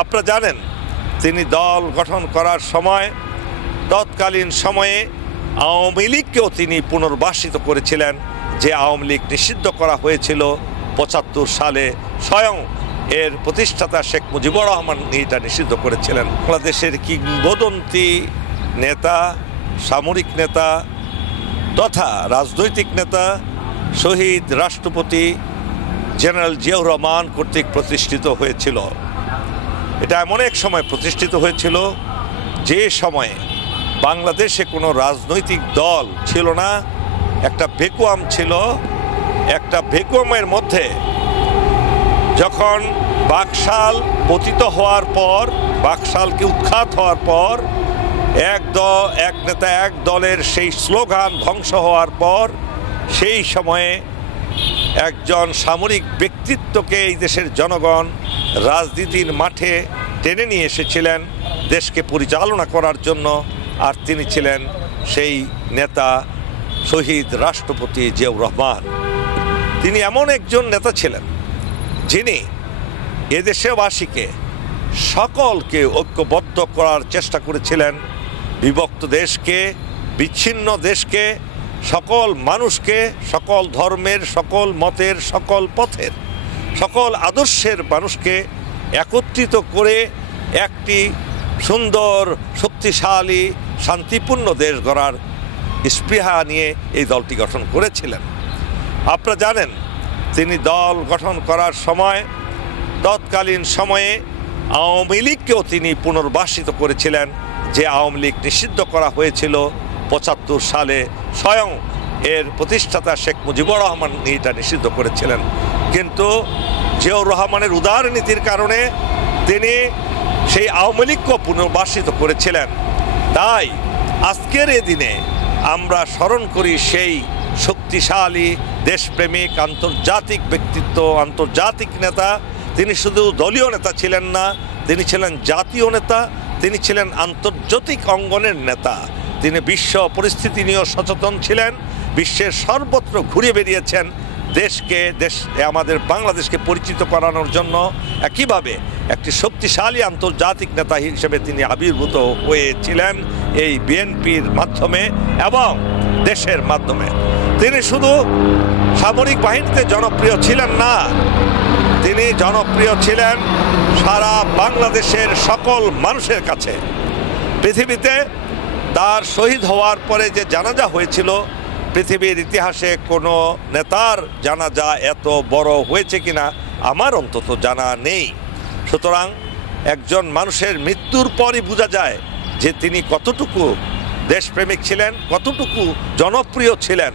আপনারা জানেন তিনি দল গঠন করার সময় তৎকালীন সময়ে আওয়ামী লীগকেও তিনি পুনর্বাসিত করেছিলেন, যে আওয়ামী লীগ নিষিদ্ধ করা হয়েছিল ৭৫ সালে। স্বয়ং এর প্রতিষ্ঠাতা শেখ মুজিবুর রহমান এটা নিষিদ্ধ করেছিলেন। বাংলাদেশের কিংবদন্তি নেতা, সামরিক নেতা তথা রাজনৈতিক নেতা শহীদ রাষ্ট্রপতি জেনারেল জিয়াউর রহমান কর্তৃক প্রতিষ্ঠিত হয়েছিল। এটা এমন এক সময় প্রতিষ্ঠিত হয়েছিল যে সময়ে বাংলাদেশে কোনো রাজনৈতিক দল ছিল না, একটা ভ্যাকুয়াম ছিল। একটা ভ্যাকুয়ামের মধ্যে যখন বাকশাল পতিত হওয়ার পর, বাকশালকে উৎখাত হওয়ার পর এক নেতা এক দলের সেই স্লোগান ধ্বংস হওয়ার পর, সেই সময়ে একজন সামরিক ব্যক্তিত্বকে এই দেশের জনগণ রাজনীতির মাঠে টেনে নিয়ে এসেছিলেন দেশকে পরিচালনা করার জন্য। আর তিনি ছিলেন সেই নেতা শহীদ রাষ্ট্রপতি জিয়াউর রহমান। তিনি এমন একজন নেতা ছিলেন যিনি এদেশবাসীকে সকলকে ঐক্যবদ্ধ করার চেষ্টা করেছিলেন। বিভক্ত দেশকে, বিচ্ছিন্ন দেশকে, সকল মানুষকে, সকল ধর্মের, সকল মতের, সকল পথের, সকল আদর্শের মানুষকে একত্রিত করে একটি সুন্দর, শক্তিশালী, শান্তিপূর্ণ দেশ গড়ার স্পৃহা নিয়ে এই দলটি গঠন করেছিলেন। আপনারা জানেন তিনি দল গঠন করার সময় তৎকালীন সময়ে আওয়ামী লীগকেও তিনি পুনর্বাসিত করেছিলেন, যে আওয়ামী লীগ নিষিদ্ধ করা হয়েছিল ৭৫ সালে। স্বয়ং এর প্রতিষ্ঠাতা শেখ মুজিবুর রহমান এটা নিষিদ্ধ করেছিলেন। কিন্তু জিয়াউর রহমানের উদার নীতির কারণে তিনি সেই আওয়ামী লীগকেও পুনর্বাসিত করেছিলেন। তাই আজকের এই দিনে আমরা স্মরণ করি সেই শক্তিশালী, দেশপ্রেমিক, আন্তর্জাতিক ব্যক্তিত্ব, আন্তর্জাতিক নেতা। তিনি শুধু দলীয় নেতা ছিলেন না, তিনি ছিলেন জাতীয় নেতা, তিনি ছিলেন আন্তর্জাতিক অঙ্গনের নেতা। তিনি বিশ্ব পরিস্থিতি নিয়েও সচেতন ছিলেন, বিশ্বের সর্বত্র ঘুরে বেরিয়েছেন আমাদের বাংলাদেশকে পরিচিত করানোর জন্য। একইভাবে একটি শক্তিশালী আন্তর্জাতিক নেতা হিসেবে তিনি আবির্ভূত হয়েছিলেন এই বিএনপির মাধ্যমে এবং দেশের মাধ্যমে। তিনি শুধু সামরিক বাহিনীতে জনপ্রিয় ছিলেন না, তিনি জনপ্রিয় ছিলেন সারা বাংলাদেশের সকল মানুষের কাছে। পৃথিবীতে তার শহীদ হওয়ার পরে যে জানাজা হয়েছিল, পৃথিবীর ইতিহাসে কোনো নেতার জানাজা এত বড় হয়েছে কিনা আমার অন্তত জানা নেই। সুতরাং একজন মানুষের মৃত্যুর পরই বোঝা যায় যে তিনি কতটুকু দেশপ্রেমিক ছিলেন, কতটুকু জনপ্রিয় ছিলেন।